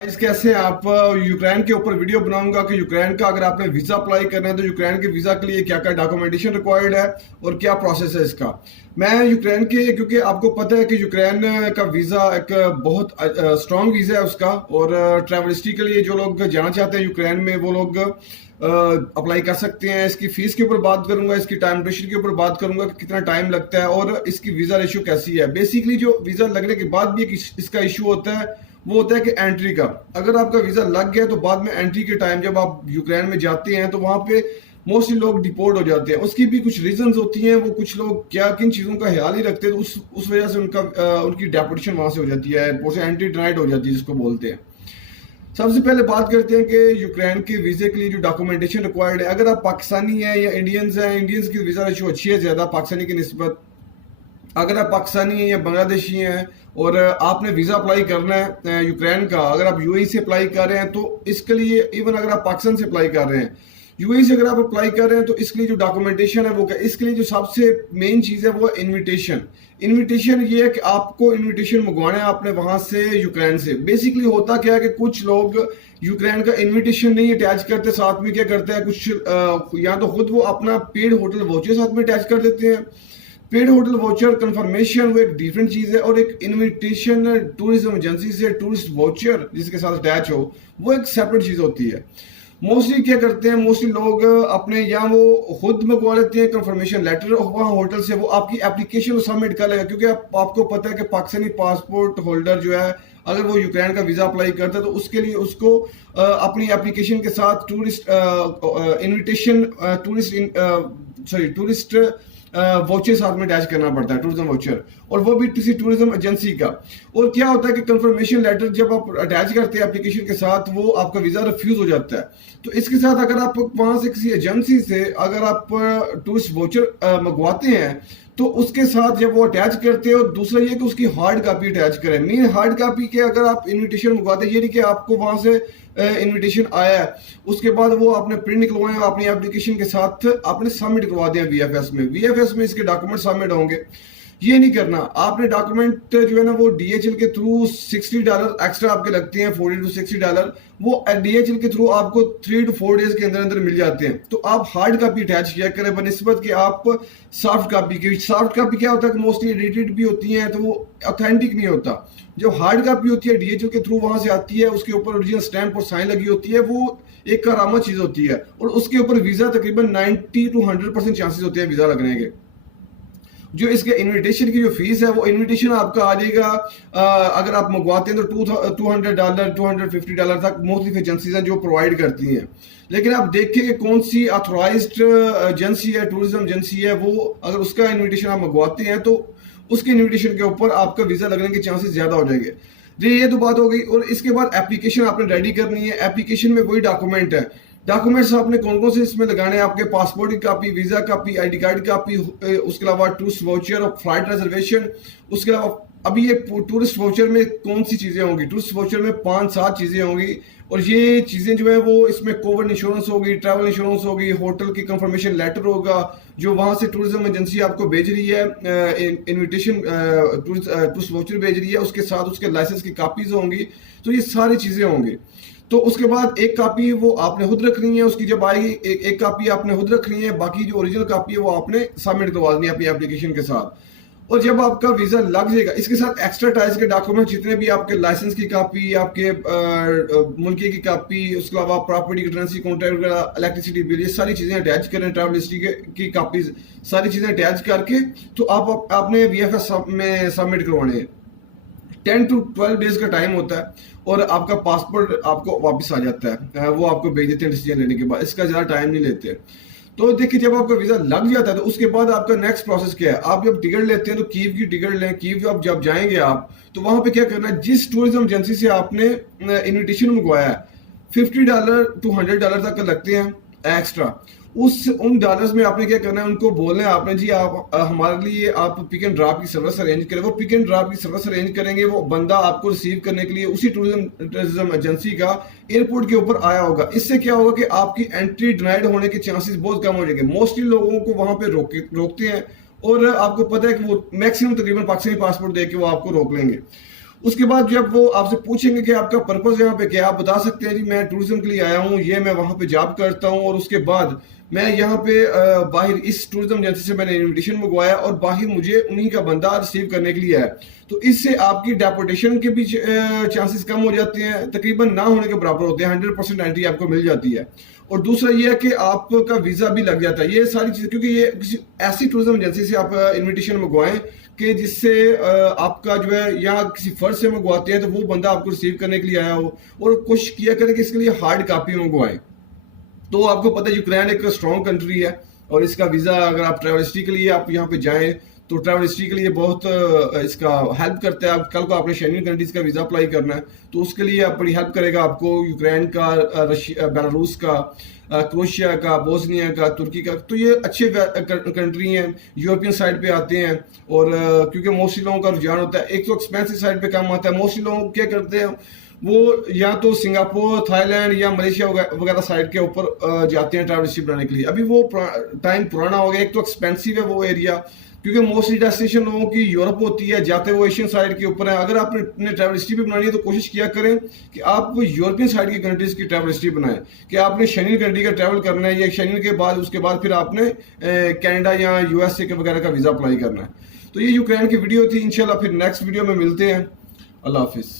Guys कैसे हैं आप। यूक्रेन के ऊपर वीडियो बनाऊंगा कि यूक्रेन का अगर आपने वीजा अप्लाई करना है तो यूक्रेन के वीजा के लिए क्या क्या डॉक्यूमेंटेशन रिक्वायर्ड है और क्या प्रोसेस है इसका। मैं यूक्रेन के, क्योंकि आपको पता है कि यूक्रेन का वीजा एक बहुत स्ट्रांग वीजा है उसका, और ट्रैवल हिस्ट्री के लिए जो लोग जाना चाहते हैं यूक्रेन में वो लोग अप्लाई कर सकते हैं। इसकी फीस के ऊपर बात करूंगा, इसकी टाइम ड्यूरेशन के ऊपर बात करूंगा कि कितना टाइम लगता है और इसकी वीजा रेशियो कैसी है। बेसिकली जो वीजा लगने के बाद भी इसका इशू होता है वो होता है कि एंट्री का। अगर आपका वीजा लग गया तो बाद में एंट्री के टाइम जब आप यूक्रेन में जाते हैं तो वहां पे मोस्टली लोग डिपोर्ट हो जाते हैं। उसकी भी कुछ रीजंस होती हैं, वो कुछ लोग क्या किन चीज़ों का ख्याल ही रखते हैं तो उस वजह से उनकी डेपोटेशन वहां से हो जाती है, एयरपोर्ट से एंट्री डिनाइड हो जाती है जिसको बोलते हैं। सबसे पहले बात करते हैं कि यूक्रेन के वीजे के लिए जो डॉक्यूमेंटेशन रिक्वायर्ड है। अगर आप पाकिस्तानी हैं या इंडियंस हैं, इंडियंस की वीजा रेशियो अच्छी है ज़्यादा पाकिस्तानी की निस्बत। अगर आप पाकिस्तानी हैं या बांग्लादेशी हैं और आपने वीज़ा अप्लाई करना है यूक्रेन का, अगर आप यूएई से अप्लाई कर रहे हैं तो इसके लिए, इवन अगर आप पाकिस्तान से अप्लाई कर रहे हैं, यूएई से अगर आप अप्लाई कर रहे हैं तो इसके लिए जो डॉक्यूमेंटेशन है वो क्या, इसके लिए जो सबसे मेन चीज़ है वो इनविटेशन। इनविटेशन ये है कि आपको इनविटेशन मंगवाना है आपने वहां से, यूक्रेन से। बेसिकली होता क्या है कि कुछ लोग यूक्रेन का इनविटेशन नहीं अटैच करते, साथ में क्या करते हैं कुछ, या तो खुद वो अपना पेड होटल वाउचर साथ में अटैच कर देते हैं। पेड होटल वाउचर कंफर्मेशन वो एक डिफरेंट चीज है, और एक इनविटेशन टूरिज्म एजेंसी से टूरिस्ट वाउचर जिसके साथ अटैच हो वो एक सेपरेट चीज होती है। मोस्टली क्या करते हैं, मोस्टली लोग अपने या वो खुद मंगवा लेते हैं कंफर्मेशन लेटर वहाँ होटल से, वो आपकी एप्लीकेशन सबमिट कर लेगा। क्योंकि आपको पता है कि पाकिस्तानी पासपोर्ट होल्डर जो है अगर वो यूक्रेन का वीजा अप्लाई करता है तो उसके लिए उसको अपनी एप्लीकेशन के साथ टूरिस्ट इनविटेशन टूरिस्ट वाउचर साथ में अटैच करना पड़ता है, टूरिज्म वाउचर, और वो भी किसी टूरिज्म एजेंसी का। और क्या होता है कि कंफर्मेशन लेटर जब आप अटैच करते हैं एप्लीकेशन के साथ वो आपका वीजा रिफ्यूज हो जाता है। तो इसके साथ अगर आप वहां से किसी एजेंसी से अगर आप टूरिस्ट वाउचर मंगवाते हैं तो उसके साथ जब वो अटैच करते हो, दूसरा ये कि उसकी हार्ड कॉपी अटैच करें। मेन हार्ड कॉपी के अगर आप इनविटेशन मंगवाते हैं, ये नहीं कि आपको वहां से इनविटेशन आया है उसके बाद वो आपने प्रिंट निकलवाए अपनी एप्लीकेशन के साथ आपने सबमिट करवा दिया वीएफएस में। वीएफएस में इसके डॉक्यूमेंट सबमिट होंगे, ये नहीं करना। आपने डॉक्यूमेंट जो है ना वो डीएचएल के थ्रू $60 एक्स्ट्रा आपके लगते हैं, $40 to $60, वो डीएचएल के थ्रू आपको 3 to 4 डेज के अंदर अंदर मिल जाते हैं। तो आप हार्ड कॉपी अटैच किया करें बनिस्बत कि आप सॉफ्ट कॉपी की। सॉफ्ट कॉपी क्या होता है कि मोस्टली एडिटेड भी होती हैं तो वो ऑथेंटिक नहीं होता। जो हार्ड कॉपी होती है डीएचएल के थ्रू वहां से आती है, उसके ऊपर ओरिजिनल स्टैंप और साइन लगी होती है, वो एक करामा चीज होती है, और उसके ऊपर वीजा तकरीबन 90 to 100% चांसेस होते हैं वीजा लगने के। जो इसके इनविटेशन की जो फीस है वो इनविटेशन आपका आ जाएगा, अगर आप मंगवाते हैं तो $200 $250 तक मुख्तलिफ एजेंसीज हैं जो प्रोवाइड करती हैं। लेकिन आप देखें कि कौन सी ऑथोराइज्ड एजेंसी है, टूरिज्म एजेंसी है, वो अगर उसका इनविटेशन आप मंगवाते हैं तो उसके इनविटेशन के ऊपर आपका वीजा लगने के चांसेस ज्यादा हो जाएंगे। जी ये तो बात हो गई। और इसके बाद एप्लीकेशन आपने रेडी करनी है। एप्लीकेशन में वही डॉक्यूमेंट है, डॉक्यूमेंट्स आपने कौन कौन से इसमें लगाने हैं, आपके पासपोर्ट की copy, visa copy, ID card की कॉपी, उसके अलावा टूरिस्ट वाउचर और फ्लाइट रिजर्वेशन। उसके अलावा अभी ये टूरिस्ट वाउचर में कौन सी चीजें होंगी, टूरिस्ट वाउचर में 5-7 चीजें होंगी, और ये चीजें जो है वो इसमें कोविड इंश्योरेंस होगी, ट्रैवल इंश्योरेंस होगी, होटल की कंफर्मेशन लेटर होगा जो वहां से टूरिज्म एजेंसी आपको भेज रही है, इनविटेशन टूरिस्ट वाउचर भेज रही है, उसके साथ उसके लाइसेंस की कॉपीज होंगी। तो ये सारी चीजें होंगी। तो उसके बाद एक कॉपी वो आपने खुद रखनी है, उसकी जब आएगी एक कॉपी आपने खुद रखनी है, बाकी जो ओरिजिनल कॉपी है वो आपने सबमिट करवा देनी है अपनी एप्लीकेशन के साथ। और जब आपका वीजा लग जाएगा इसके साथ एक्स्ट्रा टाइज के डॉक्यूमेंट जितने भी आपके लाइसेंस की कॉपी, आपके मुल्की की कॉपी, उसके अलावा प्रॉपर्टी की टेनेंसी कॉन्ट्रैक्ट वगैरह, इलेक्ट्रिसिटी बिल, ये सारी चीजें अटैच करें, ट्रैवल हिस्ट्री की कॉपीज, सारी चीजें अटैच करके तो आपने वीएफएस में सबमिट करवाने हैं। 10 to 12 डेज का टाइम होता है और आपका पासपोर्ट आपको वापस आ जाता है, वो आपको भेज देते हैं डिसीजन लेने के बाद, इसका ज़्यादा टाइम नहीं लेते। तो देखिए जब आपका वीज़ा लग जाता है तो उसके बाद आपका नेक्स्ट प्रोसेस क्या है। आप जब टिकट लेते हैं तो कीव की टिकट लें। कीव जब जाएंगे आप तो वहाँ पे क्या करना है, जिस टूरिज्म एजेंसी से आपने इन्विटेशन मंगवाया है $50 to $100 तक लगते हैं एक्स्ट्रा। उन डॉलर्स में आपने क्या करना है, उनको बोलना है आपने जी आप हमारे लिए आप पिक एंड ड्रॉप की सर्विस अरेंज करें। वो पिक एंड ड्रॉप की सर्विस अरेंज करेंगे, वो बंदा आपको रिसीव करने के लिए उसी टूरिज्म एजेंसी का एयरपोर्ट के ऊपर आया होगा। इससे क्या होगा कि आपकी एंट्री डिनाइड होने के चांसेस बहुत कम हो जाएंगे। मोस्टली लोगों को वहां पे रोकते हैं और आपको पता है कि वो मैक्सिमम तकरीबन पाकिस्तानी पासपोर्ट दे के वो आपको रोक लेंगे। उसके बाद जब वो आपसे पूछेंगे कि आपका पर्पस यहाँ पे क्या, आप बता सकते हैं जी मैं टूरिज्म के लिए आया हूँ, ये मैं वहाँ पे जॉब करता हूँ, और उसके बाद मैं यहाँ पे बाहर इस टूरिज्म एजेंसी से मैंने इनविटेशन मंगवाया और बाहर मुझे उन्हीं का बंदा रिसीव करने के लिए आया। तो इससे आपकी डेपोटेशन के भी चांसेस कम हो जाते हैं, तकरीबन ना होने के बराबर होते हैं, 100% एंट्री आपको मिल जाती है। और दूसरा ये है कि आपका वीज़ा भी लग जाता है। ये सारी चीज़ें, क्योंकि ये किसी ऐसी टूरिज्म एजेंसी से आप इनविटेशन मंगवाएं कि जिससे आपका जो है, या किसी फर्ज से मंगवाते हैं तो वो बंदा आपको रिसीव करने के लिए आया हो, और कोशिश किया करें कि इसके लिए हार्ड कापी मंगवाएं। तो आपको पता है यूक्रेन एक स्ट्रॉन्ग कंट्री है, और इसका वीज़ा अगर आप ट्रैवल हिस्ट्री के लिए आप यहाँ पे जाएं तो ट्रैवल हिस्ट्री के लिए बहुत इसका हेल्प करता है। आप कल को आपने शेंगन कंट्रीज का वीज़ा अप्लाई करना है तो उसके लिए आप बड़ी हेल्प करेगा आपको, यूक्रेन का, रशिया, बेलारूस का, क्रोशिया का, बोस्निया का, तुर्की का। तो ये अच्छे कंट्री हैं, यूरोपियन साइड पे आते हैं। और क्योंकि मोस्टली लोगों का रुझान होता है, एक तो एक्सपेंसिव साइड पे कम आता है, मोस्टली लोग क्या करते हैं वो या तो सिंगापुर, थाईलैंड या मलेशिया वगैरह साइड के ऊपर जाते हैं ट्रैवल हिस्ट्री बनाने के लिए। अभी वो टाइम पुराना हो गया, एक तो एक्सपेंसिव है वो एरिया, क्योंकि मोस्टली डेस्टिनेशन लोगों की यूरोप होती है, जाते वो एशियन साइड के ऊपर है। अगर आपने अपने ट्रैवल हिस्ट्री भी बनानी है तो कोशिश किया करें कि आप यूरोपियन साइड की कंट्रीज की ट्रैवल हिस्ट्री बनाएं, कि आपने शेंगन कंट्री का ट्रैवल करना है, या शेंगन के बाद उसके बाद फिर आपने कनाडा या यूएसए के वगैरह का वीज़ा अप्लाई करना है। तो ये यूक्रेन की वीडियो थी। इंशाल्लाह फिर नेक्स्ट वीडियो में मिलते हैं। अल्लाह हाफिज़।